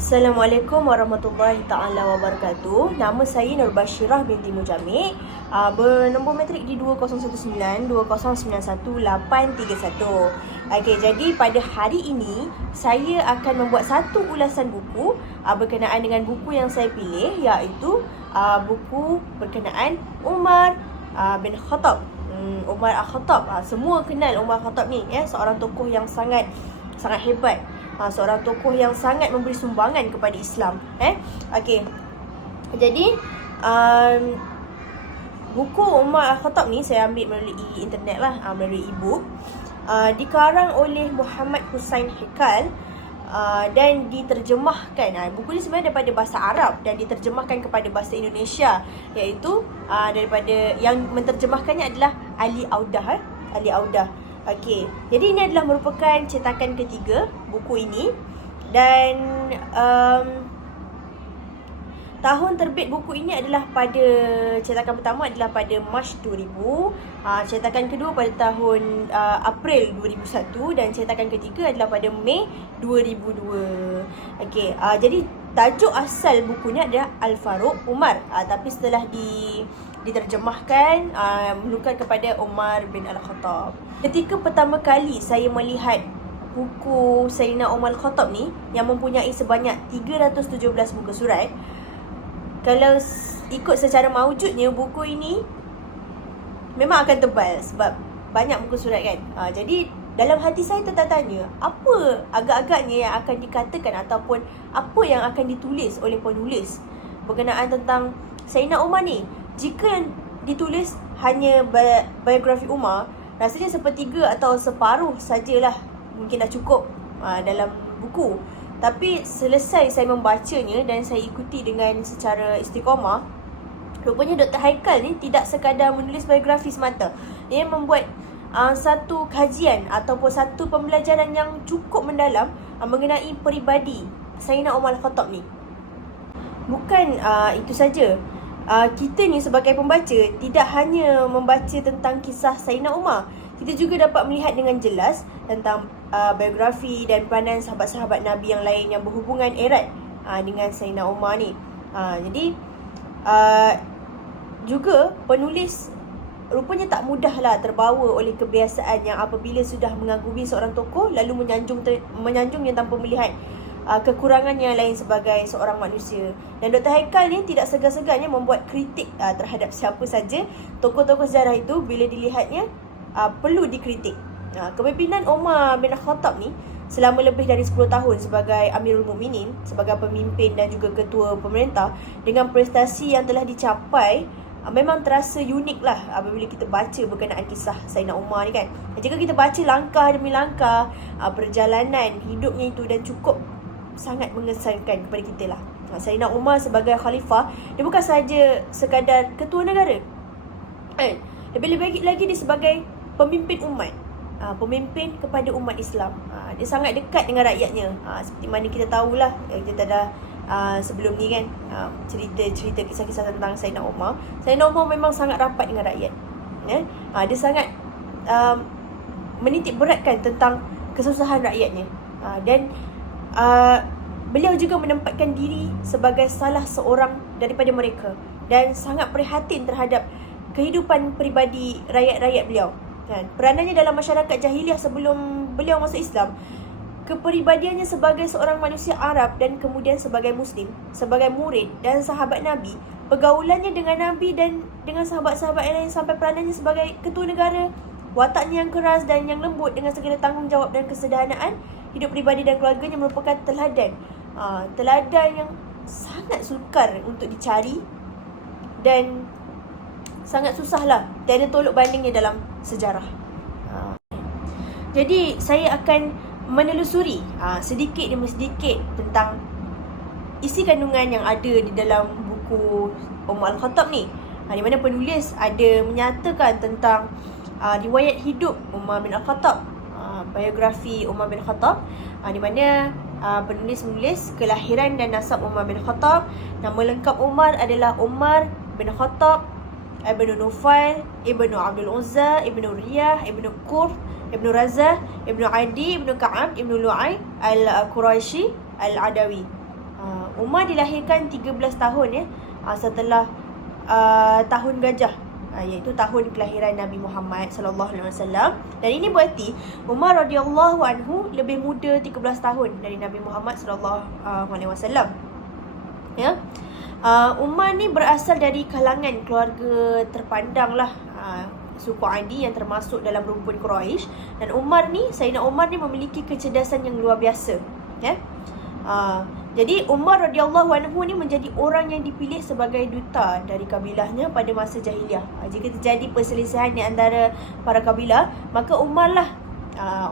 Assalamualaikum warahmatullahi taala wabarakatuh. Nama saya Nur Bashirah binti Mujamik. Bernombor matrik di 2019-2091831. Okey, jadi pada hari ini saya akan membuat satu ulasan buku berkenaan dengan buku yang saya pilih, iaitu buku berkenaan Umar bin Khattab. Umar Al-Khattab. Semua kenal Umar Al-Khattab ni, seorang tokoh yang sangat hebat. Seorang tokoh yang sangat memberi sumbangan kepada Islam. Okey. Jadi buku Umar Al-Khattab ni saya ambil melalui internet lah, melalui e-book. Dikarang oleh Muhammad Hussain Hikal dan diterjemahkan. Buku ni sebenarnya daripada bahasa Arab dan diterjemahkan kepada bahasa Indonesia, iaitu daripada yang menterjemahkannya adalah Ali Audah. Ali Audah. Okey, jadi ini adalah merupakan cetakan ketiga buku ini dan tahun terbit buku ini adalah pada cetakan pertama adalah pada Mac 2000, cetakan kedua pada tahun April 2001 dan cetakan ketiga adalah pada Mei 2002. Okey, jadi tajuk asal bukunya adalah Al-Faruq Umar, tapi setelah diterjemahkan menukar kepada Umar bin Al-Khattab. Ketika pertama kali saya melihat buku Sayyidina Umar Al-Khattab ni yang mempunyai sebanyak 317 muka surat, kalau ikut secara maujudnya buku ini memang akan tebal sebab banyak muka surat kan. Jadi dalam hati saya tertanya, apa agak-agaknya yang akan dikatakan ataupun apa yang akan ditulis oleh penulis berkenaan tentang Sayyidina Umar ni. Jika yang ditulis hanya biografi Umar, rasanya sepertiga atau separuh sajalah mungkin dah cukup dalam buku. Tapi selesai saya membacanya dan saya ikuti dengan secara istiqamah, rupanya Dr. Haikal ni tidak sekadar menulis biografi semata. Dia membuat satu kajian ataupun satu pembelajaran yang cukup mendalam mengenai peribadi Sayyidina Umar Al-Khattab ni. Bukan itu saja. Kita ni sebagai pembaca tidak hanya membaca tentang kisah Sayyidina Umar, kita juga dapat melihat dengan jelas tentang biografi dan peranan sahabat-sahabat Nabi yang lain yang berhubungan erat dengan Sayyidina Umar ni. Jadi juga penulis rupanya tak mudahlah terbawa oleh kebiasaan yang apabila sudah mengagumi seorang tokoh lalu menyanjungnya tanpa melihat kekurangan yang lain sebagai seorang manusia. Dan Dr. Haikal ni tidak segan-segannya membuat kritik terhadap siapa saja tokoh-tokoh sejarah itu bila dilihatnya perlu dikritik. Kepimpinan Umar bin Khattab ni selama lebih dari 10 tahun sebagai Amirul Mukminin, sebagai pemimpin dan juga ketua pemerintah, dengan prestasi yang telah dicapai, memang terasa unik lah apabila kita baca berkenaan kisah Sayyidina Umar ni kan. Jika kita baca langkah demi langkah perjalanan hidupnya itu, dan cukup sangat mengesankan kepada kita lah. Sayyidina Umar sebagai khalifah, dia bukan sahaja sekadar ketua negara, lebih-lebih lagi dia sebagai pemimpin umat, pemimpin kepada umat Islam. Dia sangat dekat dengan rakyatnya, seperti mana kita tahulah, kita dah sebelum ni kan, cerita kisah-kisah tentang Sayyidina Umar. Sayyidina Umar memang sangat rapat dengan rakyat. Dia sangat menitik beratkan tentang kesusahan rakyatnya, dan beliau juga menempatkan diri sebagai salah seorang daripada mereka dan sangat prihatin terhadap kehidupan peribadi rakyat-rakyat beliau. Peranannya dalam masyarakat jahiliah sebelum beliau masuk Islam, kepribadiannya sebagai seorang manusia Arab dan kemudian sebagai Muslim, sebagai murid dan sahabat Nabi, pergaulannya dengan Nabi dan dengan sahabat-sahabat yang lain, sampai peranannya sebagai ketua negara, wataknya yang keras dan yang lembut dengan segala tanggungjawab dan kesederhanaan hidup pribadi dan keluarganya merupakan teladan. Teladan yang sangat sukar untuk dicari dan sangat susahlah, tiada tolok bandingnya dalam sejarah. Jadi saya akan menelusuri sedikit demi sedikit tentang isi kandungan yang ada di dalam buku Umar Al-Khattab ni, di mana penulis ada menyatakan tentang riwayat hidup Umar bin Al-Khattab, biografi Umar bin Khattab, di mana penulis menulis kelahiran dan nasab Umar bin Khattab. Nama lengkap Umar adalah Umar bin Khattab Ibnu Nufail, Ibnu Abdul Uzza, Ibnu Riyah, Ibnu Qurr, Ibnu Razah, Ibnu Adi, Ibnu Ka'ab, Ibnu Lu'ay Al-Quraisy Al-Adawi. Umar dilahirkan 13 tahun ya, setelah tahun gajah, iaitu tahun kelahiran Nabi Muhammad sallallahu alaihi wasallam. Dan ini berarti Umar radhiyallahu anhu lebih muda 13 tahun dari Nabi Muhammad sallallahu alaihi wasallam. Ya. Umar ni berasal dari kalangan keluarga terpandang lah, suku Adi yang termasuk dalam rumpun Quraisy. Dan Sayyidina Umar ni memiliki kecerdasan yang luar biasa. Ya. Jadi Umar radhiyallahu anhu ni menjadi orang yang dipilih sebagai duta dari kabilahnya pada masa jahiliah. Jika terjadi perselisihan di antara para kabilah, maka Umar lah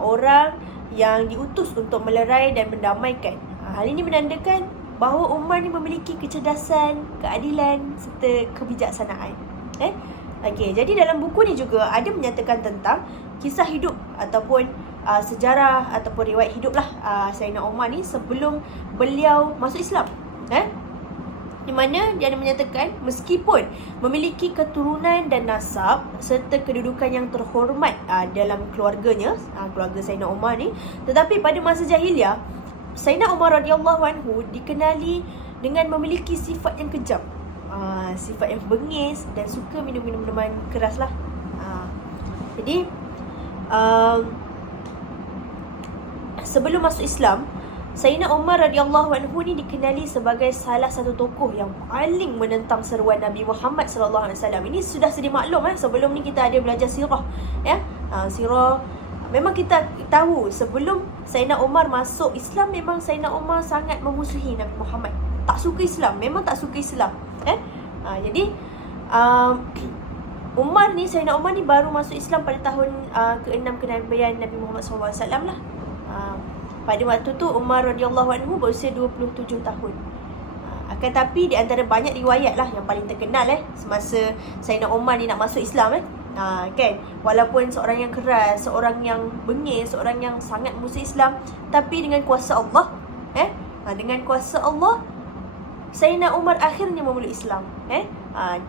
orang yang diutus untuk melerai dan mendamaikan. Hal ini menandakan bahawa Umar ni memiliki kecerdasan, keadilan serta kebijaksanaan. Okey, jadi dalam buku ni juga ada menyatakan tentang kisah hidup ataupun sejarah ataupun riwayat hidup lah Sayyidina Umar ni sebelum beliau masuk Islam. Di mana dia ada menyatakan meskipun memiliki keturunan dan nasab serta kedudukan yang terhormat dalam keluarganya, keluarga Sayyidina Umar ni, tetapi pada masa jahiliah Sayyidina Umar radhiyallahu anhu dikenali dengan memiliki sifat yang kejam, sifat yang bengis dan suka minum minuman keras lah. Jadi sebelum masuk Islam, Sayyidina Umar radhiyallahu anhu ni dikenali sebagai salah satu tokoh yang paling menentang seruan Nabi Muhammad sallallahu alaihi wasallam. Ini sudah sedia maklum sebelum ni kita ada belajar sirah ya. Sirah memang kita tahu sebelum Sayyidina Umar masuk Islam, memang Sayyidina Umar sangat memusuhi Nabi Muhammad. Tak suka Islam, memang tak suka Islam. Jadi Sayyidina Umar ni baru masuk Islam pada tahun ke-6 kenabian Nabi Muhammad SAW lah. Pada waktu tu Umar radhiyallahu anhu berusia 27 tahun. Akan tapi di antara banyak riwayat lah yang paling terkenal semasa Sayyidina Umar ni nak masuk Islam kan, walaupun seorang yang keras, seorang yang bengis, seorang yang sangat musuh Islam, tapi dengan kuasa Allah dengan kuasa Allah Sayyidina Umar akhirnya memeluk Islam.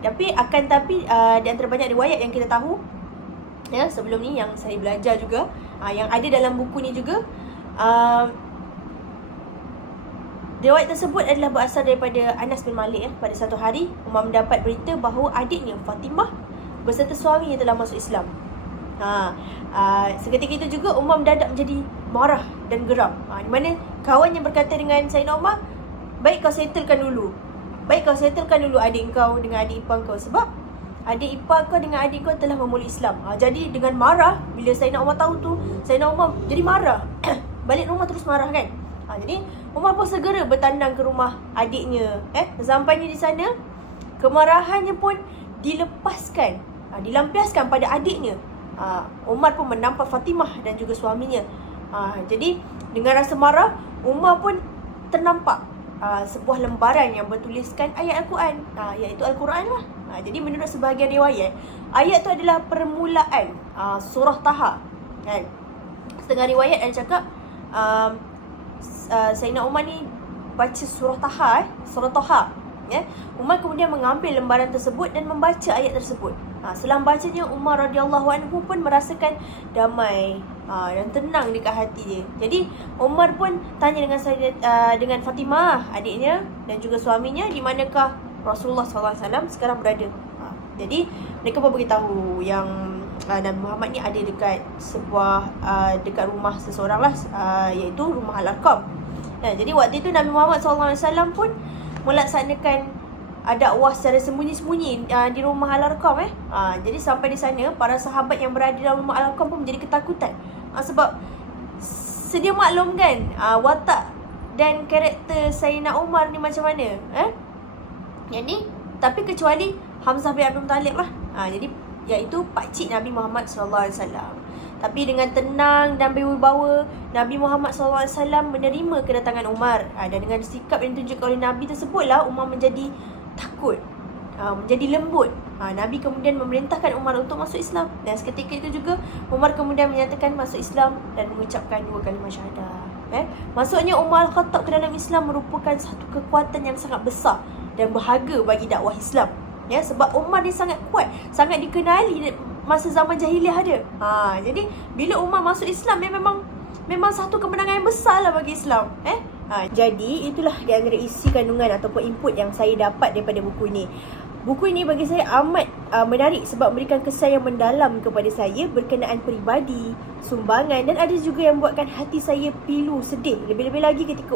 Tapi di antara banyak riwayat yang kita tahu sebelum ni yang saya belajar juga, yang ada dalam buku ni juga, riwayat tersebut adalah berasal daripada Anas bin Malik. Pada satu hari Umar mendapat berita bahawa adiknya Fatimah beserta suaminya telah masuk Islam. Seketika itu juga Umar mendadak menjadi marah dan geram. Di mana kawannya berkata dengan Sayyidina Umar, baik kau settlekan dulu adik kau dengan adik ipar kau, sebab adik ipar kau dengan adik kau telah memeluk Islam. Jadi dengan marah, bila Sayyidina Umar tahu tu, Sayyidina Umar jadi marah. Balik rumah terus marah kan. Jadi Umar pun segera bertandang ke rumah adiknya. Sampainya di sana, kemarahannya pun dilampiaskan pada adiknya. Umar pun menampak Fatimah dan juga suaminya. Jadi dengan rasa marah, Umar pun ternampak sebuah lembaran yang bertuliskan ayat Al-Quran, iaitu Al-Quran lah. Jadi menurut sebahagian riwayat, ayat tu adalah permulaan surah Taha kan. Setengah riwayat yang cakap Sayyidina Umar ni baca surah Taha, surah Taha. Umar kemudian mengambil lembaran tersebut dan membaca ayat tersebut. Setelah bacanya, Umar radhiyallahu anhu pun merasakan damai dan tenang dekat hati dia. Jadi Umar pun tanya dengan Fatimah, adiknya, dan juga suaminya, di manakah Rasulullah SAW sekarang berada. Jadi mereka pun beritahu yang Nabi Muhammad ni ada dekat dekat rumah seseorang lah, iaitu rumah Al-Arqam. Jadi waktu itu Nabi Muhammad SAW pun melaksanakan dakwah secara sembunyi-sembunyi di rumah Al-Arqam. Jadi sampai di sana, para sahabat yang berada dalam rumah Al-Arqam pun menjadi ketakutan. Sebab sedia maklum kan watak dan karakter Sayyidina Umar ni macam mana. Jadi tapi kecuali Hamzah bin Abdul Muttalib lah. Jadi iaitu pakcik Nabi Muhammad SAW. Tapi dengan tenang dan berwibawa, Nabi Muhammad SAW menerima kedatangan Umar. Dan dengan sikap yang ditunjukkan oleh Nabi tersebutlah Umar menjadi takut, menjadi lembut. Nabi kemudian memerintahkan Umar untuk masuk Islam. Dan seketika itu juga Umar kemudian menyatakan masuk Islam dan mengucapkan 2 kalimah syahadah. Masuknya Umar Al-Khattab ke dalam Islam merupakan satu kekuatan yang sangat besar dan berharga bagi dakwah Islam. Sebab Umar ni sangat kuat, sangat dikenali masa zaman jahiliah ada. Jadi bila Umar masuk Islam, memang satu kemenangan yang besar lah bagi Islam. Jadi itulah di antara isi kandungan ataupun input yang saya dapat daripada buku ini. Buku ini bagi saya amat menarik sebab memberikan kesan yang mendalam kepada saya berkenaan peribadi, sumbangan, dan ada juga yang buatkan hati saya pilu, sedih. Lebih-lebih lagi ketika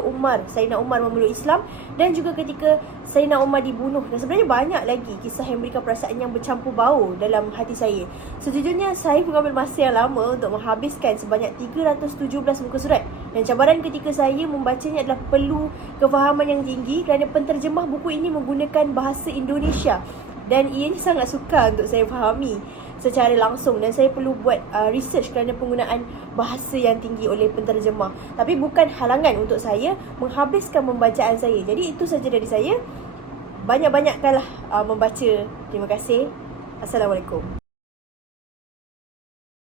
Sayyidina Umar memeluk Islam dan juga ketika Sayyidina Umar dibunuh. Dan sebenarnya banyak lagi kisah yang memberikan perasaan yang bercampur bau dalam hati saya. Sejujurnya saya mengambil masa yang lama untuk menghabiskan sebanyak 317 muka surat. Dan cabaran ketika saya membacanya adalah perlu kefahaman yang tinggi kerana penterjemah buku ini menggunakan bahasa Indonesia. Dan ianya sangat sukar untuk saya fahami secara langsung dan saya perlu buat research kerana penggunaan bahasa yang tinggi oleh penterjemah. Tapi bukan halangan untuk saya menghabiskan pembacaan saya. Jadi itu saja dari saya. Banyak-banyakkanlah membaca. Terima kasih. Assalamualaikum.